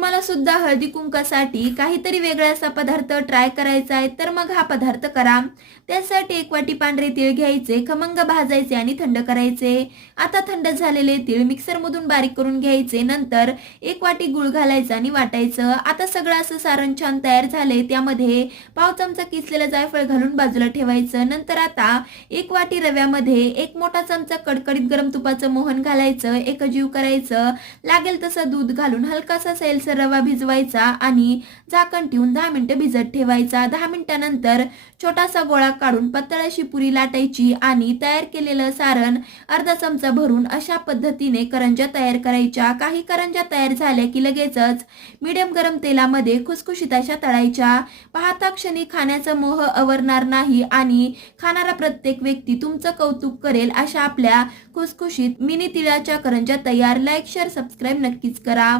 तुम्हाला सुद्धा हळदी कुंकासाठी काहीतरी वेगळा असा पदार्थ ट्राय करायचा आहे तर मग हा पदार्थ करा. त्यासाठी एक वाटी पांढरे तीळ घ्यायचे खमंग भाजायचे आणि थंड करायचे. आता थंड झालेले तीळ मिक्सरमधून बारीक करून घ्यायचे नंतर एक वाटी गुळ घालायचं आणि वाटायचं. आता सगळं असं सारण छान तयार झाले त्यामध्ये पाव चमचा किसलेलं जायफळ घालून बाजूला ठेवायचं. नंतर आता एक वाटी रव्यामध्ये एक मोठा चमचा कडकडीत गरम तुपाचं मोहन घालायचं एकजीव करायचं. लागेल तसं दूध घालून हलकासा सैलसर रवा भिजवायचा आणि झाकण ठेवून दहा मिनिटं भिजत ठेवायचा. दहा मिनिटानंतर छोटासा गोळा काढून पातळ अशी पुरी लाटायची आणि तयार केलेलं सारण अर्धा चमचा भरून अशा पद्धतीने करंजा तयार करायच्या. काही करंजा तयार झाल्या की लगेचच मीडियम गरम तेलामध्ये खुसखुशीत अशा तळायच्या. पाहता क्षणी खाण्याचा मोह अवरणार नाही आणि खाणारा प्रत्येक व्यक्ती तुमचं कौतुक करेल अशा आपल्या खुसखुशीत मिनी तिळाच्या करंजा तयार. लाईक शेअर सबस्क्राईब नक्कीच करा.